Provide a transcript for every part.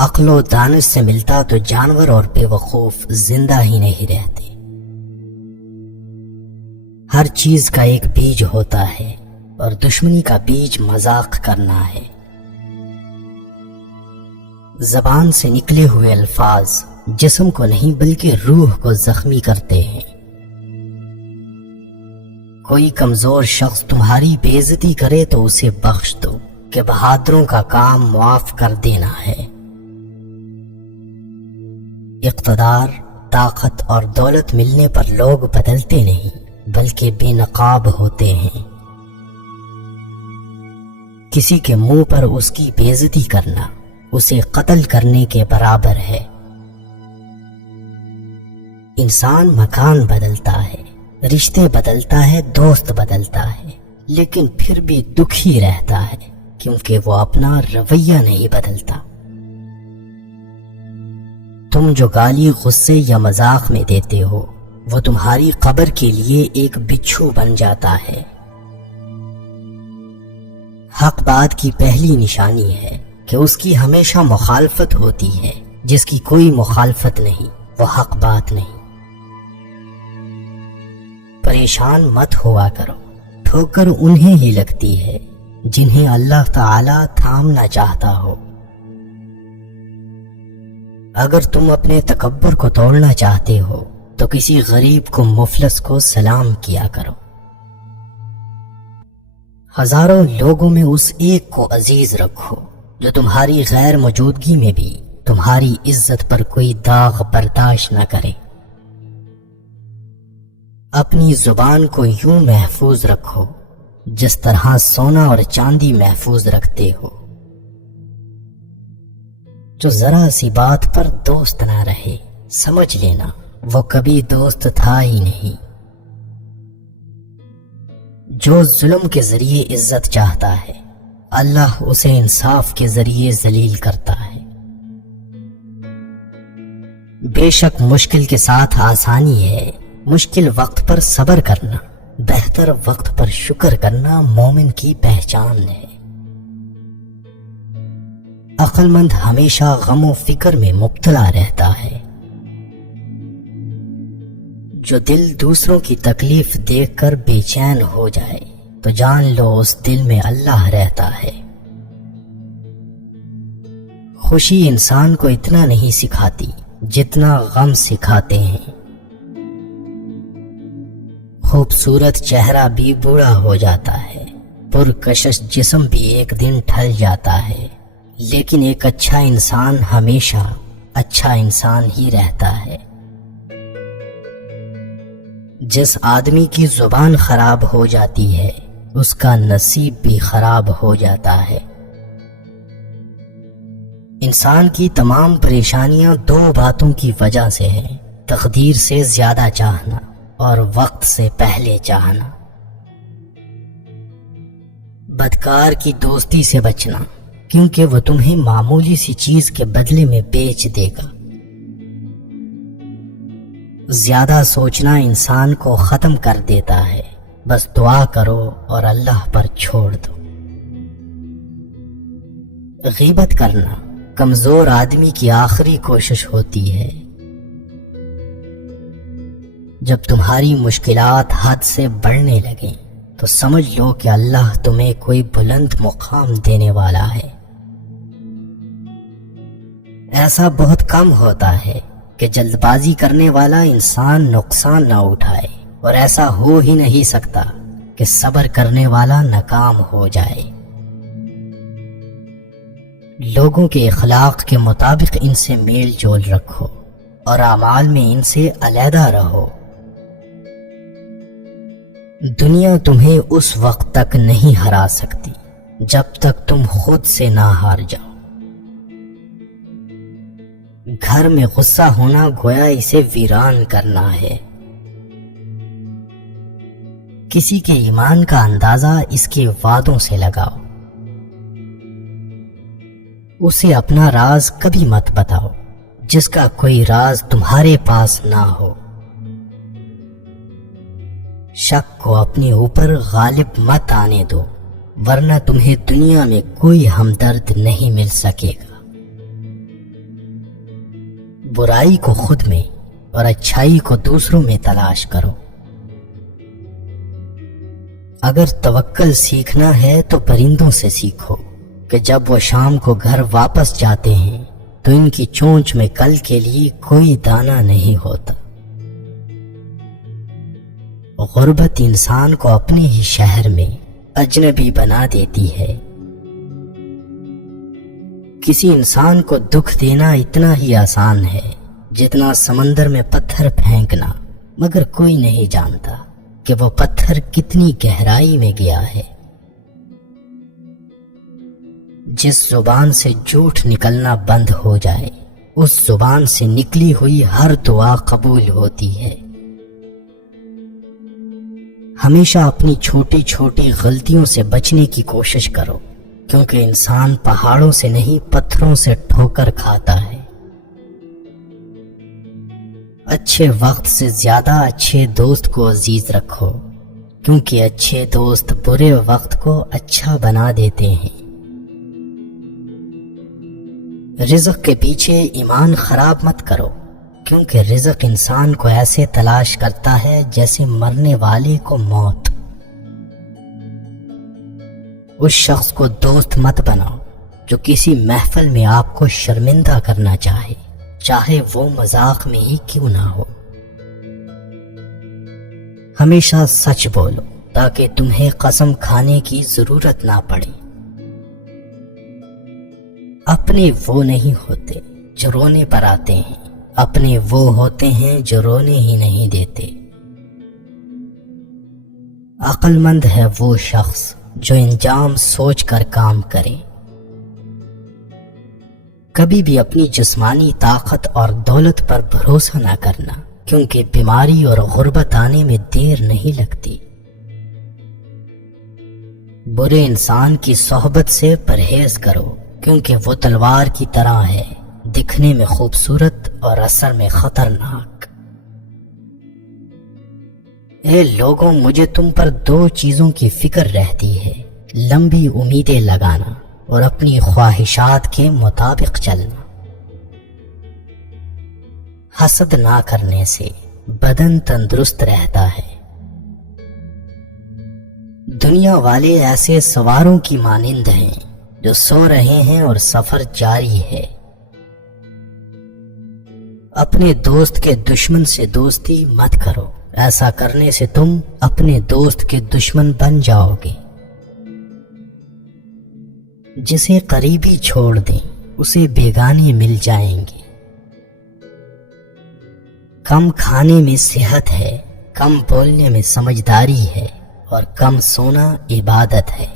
عقل و دانش سے ملتا تو جانور اور بے وقوف زندہ ہی نہیں رہتے۔ ہر چیز کا ایک بیج ہوتا ہے اور دشمنی کا بیج مذاق کرنا ہے۔ زبان سے نکلے ہوئے الفاظ جسم کو نہیں بلکہ روح کو زخمی کرتے ہیں۔ کوئی کمزور شخص تمہاری بے عزتی کرے تو اسے بخش دو کہ بہادروں کا کام معاف کر دینا ہے۔ اقتدار، طاقت اور دولت ملنے پر لوگ بدلتے نہیں بلکہ بے نقاب ہوتے ہیں۔ کسی کے منہ پر اس کی بے عزتی کرنا اسے قتل کرنے کے برابر ہے۔ انسان مکان بدلتا ہے، رشتے بدلتا ہے، دوست بدلتا ہے، لیکن پھر بھی دکھی رہتا ہے کیونکہ وہ اپنا رویہ نہیں بدلتا۔ تم جو گالی غصے یا مذاق میں دیتے ہو وہ تمہاری قبر کے لیے ایک بچھو بن جاتا ہے۔ حق بات کی پہلی نشانی ہے کہ اس کی ہمیشہ مخالفت ہوتی ہے، جس کی کوئی مخالفت نہیں وہ حق بات نہیں۔ پریشان مت ہوا کرو، ٹھوکر انہیں ہی لگتی ہے جنہیں اللہ تعالی تھامنا چاہتا ہو۔ اگر تم اپنے تکبر کو توڑنا چاہتے ہو تو کسی غریب کو مفلس کو سلام کیا کرو۔ ہزاروں لوگوں میں اس ایک کو عزیز رکھو جو تمہاری غیر موجودگی میں بھی تمہاری عزت پر کوئی داغ برداشت نہ کرے۔ اپنی زبان کو یوں محفوظ رکھو جس طرح سونا اور چاندی محفوظ رکھتے ہو۔ جو ذرا سی بات پر دوست نہ رہے سمجھ لینا وہ کبھی دوست تھا ہی نہیں۔ جو ظلم کے ذریعے عزت چاہتا ہے اللہ اسے انصاف کے ذریعے ذلیل کرتا ہے۔ بے شک مشکل کے ساتھ آسانی ہے، مشکل وقت پر صبر کرنا، بہتر وقت پر شکر کرنا مومن کی پہچان ہے۔ عقل مند ہمیشہ غم و فکر میں مبتلا رہتا ہے۔ جو دل دوسروں کی تکلیف دیکھ کر بے چین ہو جائے تو جان لو اس دل میں اللہ رہتا ہے۔ خوشی انسان کو اتنا نہیں سکھاتی جتنا غم سکھاتے ہیں۔ خوبصورت چہرہ بھی بوڑھا ہو جاتا ہے، پرکشش جسم بھی ایک دن ڈھل جاتا ہے، لیکن ایک اچھا انسان ہمیشہ اچھا انسان ہی رہتا ہے۔ جس آدمی کی زبان خراب ہو جاتی ہے اس کا نصیب بھی خراب ہو جاتا ہے۔ انسان کی تمام پریشانیاں دو باتوں کی وجہ سے ہیں، تقدیر سے زیادہ چاہنا اور وقت سے پہلے چاہنا۔ بدکار کی دوستی سے بچنا کیونکہ وہ تمہیں معمولی سی چیز کے بدلے میں بیچ دے گا۔ زیادہ سوچنا انسان کو ختم کر دیتا ہے، بس دعا کرو اور اللہ پر چھوڑ دو۔ غیبت کرنا کمزور آدمی کی آخری کوشش ہوتی ہے۔ جب تمہاری مشکلات حد سے بڑھنے لگیں تو سمجھ لو کہ اللہ تمہیں کوئی بلند مقام دینے والا ہے۔ ایسا بہت کم ہوتا ہے کہ جلد بازی کرنے والا انسان نقصان نہ اٹھائے، اور ایسا ہو ہی نہیں سکتا کہ صبر کرنے والا ناکام ہو جائے۔ لوگوں کے اخلاق کے مطابق ان سے میل جول رکھو اور اعمال میں ان سے علیحدہ رہو۔ دنیا تمہیں اس وقت تک نہیں ہرا سکتی جب تک تم خود سے نہ ہار جاؤ۔ گھر میں غصہ ہونا گویا اسے ویران کرنا ہے۔ کسی کے ایمان کا اندازہ اس کے وعدوں سے لگاؤ۔ اسے اپنا راز کبھی مت بتاؤ جس کا کوئی راز تمہارے پاس نہ ہو۔ شک کو اپنے اوپر غالب مت آنے دو، ورنہ تمہیں دنیا میں کوئی ہمدرد نہیں مل سکے گا۔ برائی کو خود میں اور اچھائی کو دوسروں میں تلاش کرو۔ اگر توکل سیکھنا ہے تو پرندوں سے سیکھو کہ جب وہ شام کو گھر واپس جاتے ہیں تو ان کی چونچ میں کل کے لیے کوئی دانہ نہیں ہوتا۔ غربت انسان کو اپنے ہی شہر میں اجنبی بنا دیتی ہے۔ کسی انسان کو دکھ دینا اتنا ہی آسان ہے جتنا سمندر میں پتھر پھینکنا، مگر کوئی نہیں جانتا کہ وہ پتھر کتنی گہرائی میں گیا ہے۔ جس زبان سے جھوٹ نکلنا بند ہو جائے اس زبان سے نکلی ہوئی ہر دعا قبول ہوتی ہے۔ ہمیشہ اپنی چھوٹی چھوٹی غلطیوں سے بچنے کی کوشش کرو، کیونکہ انسان پہاڑوں سے نہیں پتھروں سے ٹھوکر کھاتا ہے۔ اچھے وقت سے زیادہ اچھے دوست کو عزیز رکھو، کیونکہ اچھے دوست برے وقت کو اچھا بنا دیتے ہیں۔ رزق کے پیچھے ایمان خراب مت کرو، کیونکہ رزق انسان کو ایسے تلاش کرتا ہے جیسے مرنے والے کو موت۔ اس شخص کو دوست مت بناؤ جو کسی محفل میں آپ کو شرمندہ کرنا چاہے، چاہے وہ مذاق میں ہی کیوں نہ ہو۔ ہمیشہ سچ بولو تاکہ تمہیں قسم کھانے کی ضرورت نہ پڑے۔ اپنے وہ نہیں ہوتے جو رونے پر آتے ہیں، اپنے وہ ہوتے ہیں جو رونے ہی نہیں دیتے۔ عقل مند ہے وہ شخص جو انجام سوچ کر کام کرے۔ کبھی بھی اپنی جسمانی طاقت اور دولت پر بھروسہ نہ کرنا، کیونکہ بیماری اور غربت آنے میں دیر نہیں لگتی۔ برے انسان کی صحبت سے پرہیز کرو، کیونکہ وہ تلوار کی طرح ہے، دکھنے میں خوبصورت اور اثر میں خطرناک۔ اے لوگوں، مجھے تم پر دو چیزوں کی فکر رہتی ہے، لمبی امیدیں لگانا اور اپنی خواہشات کے مطابق چلنا۔ حسد نہ کرنے سے بدن تندرست رہتا ہے۔ دنیا والے ایسے سواروں کی مانند ہیں جو سو رہے ہیں اور سفر جاری ہے۔ اپنے دوست کے دشمن سے دوستی مت کرو، ایسا کرنے سے تم اپنے دوست کے دشمن بن جاؤ گے۔ جسے قریبی چھوڑ دیں اسے بیگانے مل جائیں گے۔ کم کھانے میں صحت ہے، کم بولنے میں سمجھداری ہے، اور کم سونا عبادت ہے۔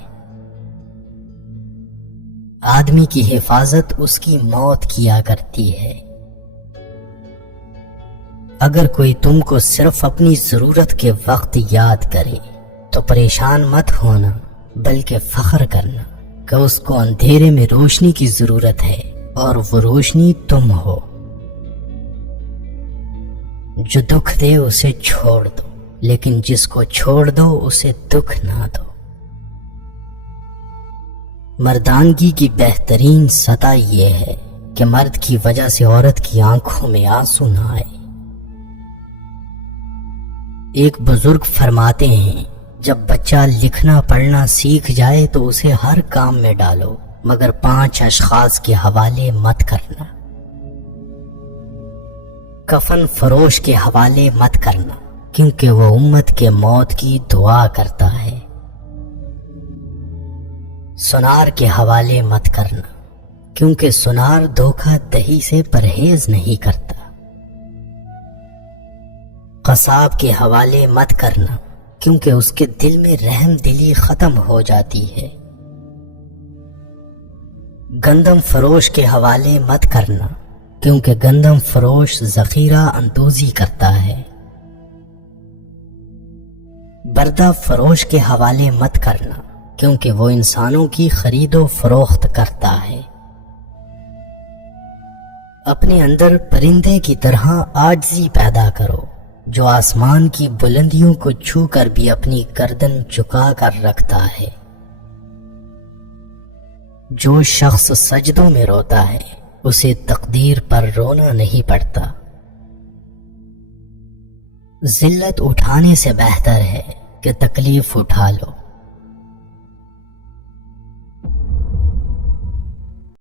آدمی کی حفاظت اس کی موت کیا کرتی ہے۔ اگر کوئی تم کو صرف اپنی ضرورت کے وقت یاد کرے تو پریشان مت ہونا، بلکہ فخر کرنا کہ اس کو اندھیرے میں روشنی کی ضرورت ہے اور وہ روشنی تم ہو۔ جو دکھ دے اسے چھوڑ دو، لیکن جس کو چھوڑ دو اسے دکھ نہ دو۔ مردانگی کی بہترین سطح یہ ہے کہ مرد کی وجہ سے عورت کی آنکھوں میں آنسو نہ آئے۔ ایک بزرگ فرماتے ہیں، جب بچہ لکھنا پڑھنا سیکھ جائے تو اسے ہر کام میں ڈالو، مگر 5 اشخاص کے حوالے مت کرنا۔ کفن فروش کے حوالے مت کرنا، کیونکہ وہ امت کے موت کی دعا کرتا ہے۔ سنار کے حوالے مت کرنا، کیونکہ سنار دھوکہ دہی سے پرہیز نہیں کرتا۔ قصاب کے حوالے مت کرنا، کیونکہ اس کے دل میں رحم دلی ختم ہو جاتی ہے۔ گندم فروش کے حوالے مت کرنا، کیونکہ گندم فروش ذخیرہ اندوزی کرتا ہے۔ بردہ فروش کے حوالے مت کرنا، کیونکہ وہ انسانوں کی خرید و فروخت کرتا ہے۔ اپنے اندر پرندے کی طرح عاجزی پیدا کرو، جو آسمان کی بلندیوں کو چھو کر بھی اپنی گردن جھکا کر رکھتا ہے۔ جو شخص سجدوں میں روتا ہے اسے تقدیر تقدیر پر رونا نہیں پڑتا۔ ذلت اٹھانے سے بہتر ہے کہ تکلیف اٹھا لو۔